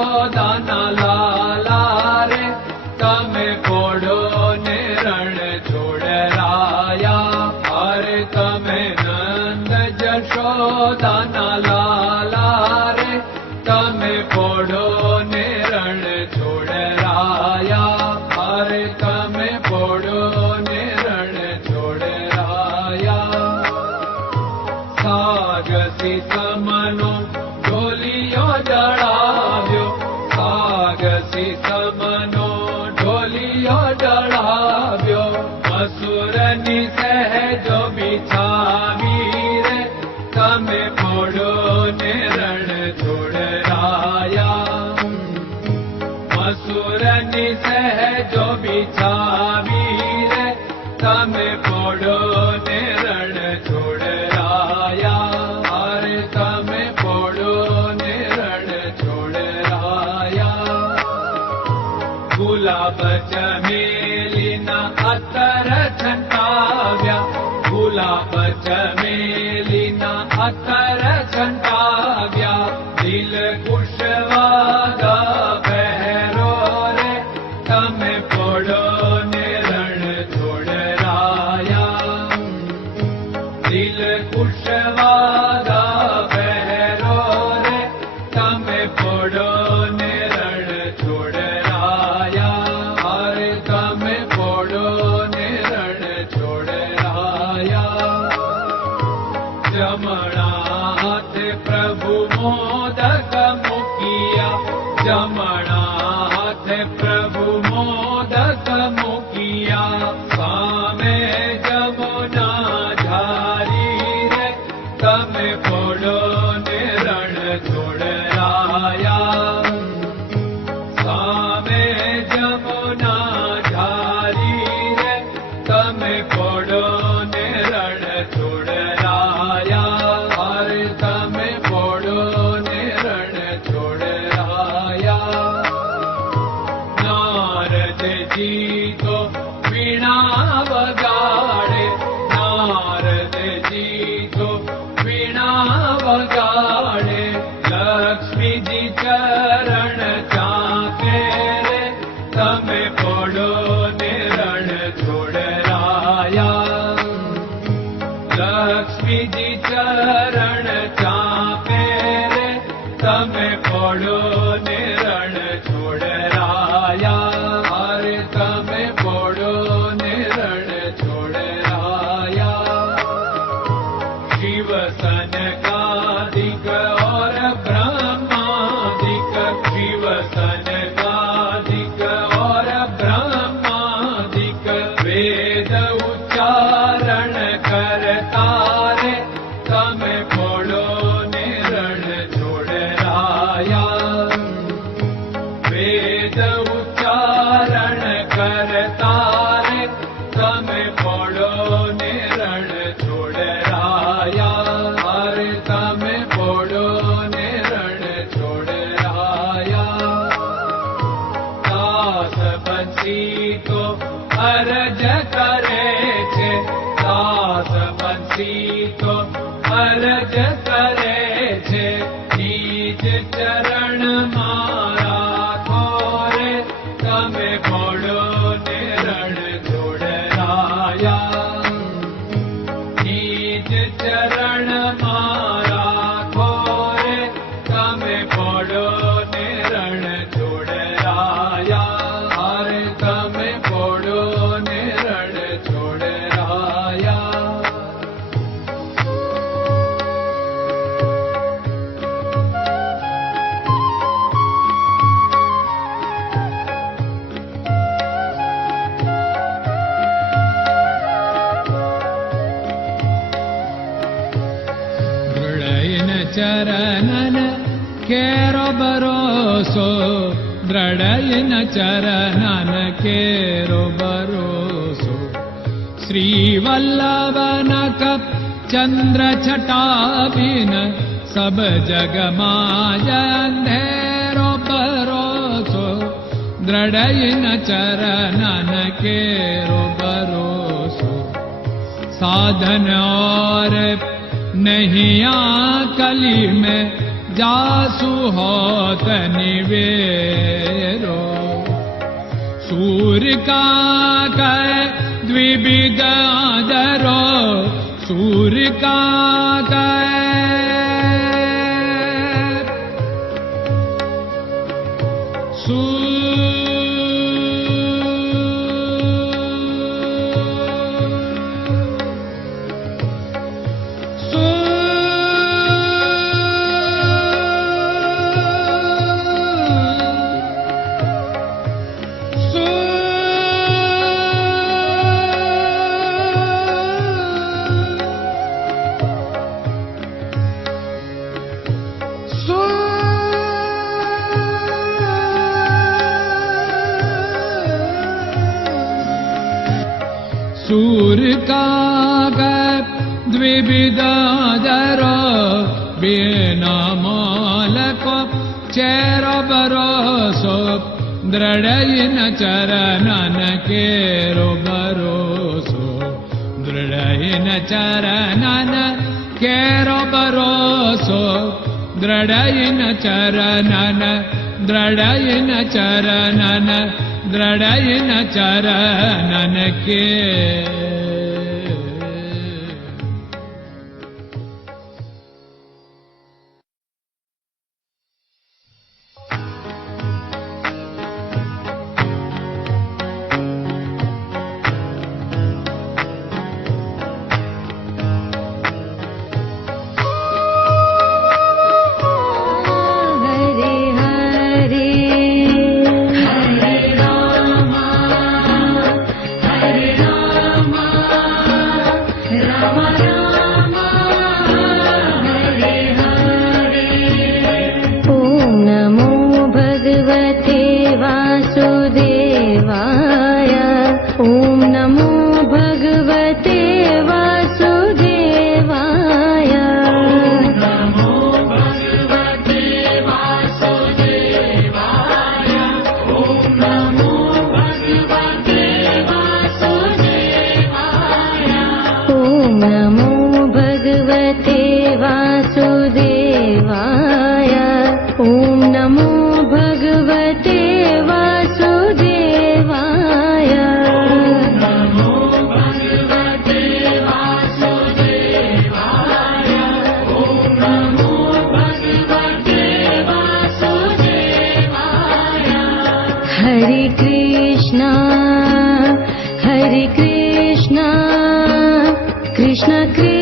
જશોદાના લાલા રે તમે પોડો ને રણ છોડરાયા. અરે તમે નંદ જશોદાના લાલા રે તમે પોડો ને રણ છોડરાયા. અરે તમે પોડો ને રણ છોડરાયા. સાગસી સમનો ઢોલિયો જડાવ્યો, સાગસી સમનો ઢોલિયો જડાવ્યો. મસૂરની સહેજો બિછાવી રે તમે પોડો ને રણ છોડરાયા. મસૂરની સહેજો બિછાવી રે તમે પોડો ને રણ છોડરાયા. અરે તમે પોડો ને રણ છોડરાયા. ગુલાબ ચમેલીના અત્તર છંટાવ્યા, ગુલાબ ચમેલીના અત્તર છંટાવ્યા. દિલ કુશવાદા પહેરો રે તમે પોડો ને રણ છોડરાયા. દિલ કુશવાદા પહેરો રે તમે પોડો ને રણ છોડરાયા. અરે તમે પોડો ને રણ છોડરાયા. જમણા હાથે પ્રભુ મોદક મૂકિયા, જમણા હાથે પ્રભુ મોદક મૂકિયા. સામે જમુના ઝારી રે તમે પોડો ને રણ છોડરાયા. સામે જમુના ઝારી રે તમે પોડો ને રણ છોડરાયા. અરે તમે પોડો ને રણ છોડરાયા. નારદજી તો વીણા વગાડે, નારદજી તો વીણા વગાડે. લક્ષ્મીજી ચરણ ચાકે રે તમે પોડો ને રણ છોડરાયા. લક્ષ્મીજી ચરણ ચાપે રે તમે પોડો ને રણ છોડરાયા. અરે તમે પોડો ને રણ છોડરાયા. શિવ સનકાદિક और ब्रह्मादिक, शिव सनकादिक और ब्रह्मादिक. वेद उच्चारण करता रे તમે પોડો ને રણ છોડરાયા. વેદ ઉચ્ચારણ કરતા રે તમે પોડો ને રણ છોડરાયા. અરે તમે પોડો ને રણ છોડરાયા. દાસ બંસી તો અરજ કરે છે, દાસ બંસી તો અરજ કરે છે. નીજ ચરણ મારા ખોરે તમે પોડો ને રણ છોડરાયા. નીજ ચરણ મારા ખોરે તમે પોડો ને રણ છોડરાયા. અરે તમે પોડો ને રણ છોડરાયા. ચરણન કેરો ભરોસો, દ્રઢયન ચરણન કેરો ભરોસો. શ્રી વલ્લભન કપ ચંદ્ર છટાબિન સબ જગમાં અંધેરો ભરોસો. દ્રઢયન ચરણન કેરો ભરોસો. साधन और नहीं कली में जासु होत निवेरो सूर्य का कै द्विविध आदरो सूर्य का सूर्य का द्विविधादरो बिना मालको चेरो भरोसो दृढ़ चरणन केरो भरोसो दृढ़ चरणन केरो भरोसो दृढ़ चरणन दृढ़ चरणन दृढ़ चरणन के Hare Krishna, Krishna Krishna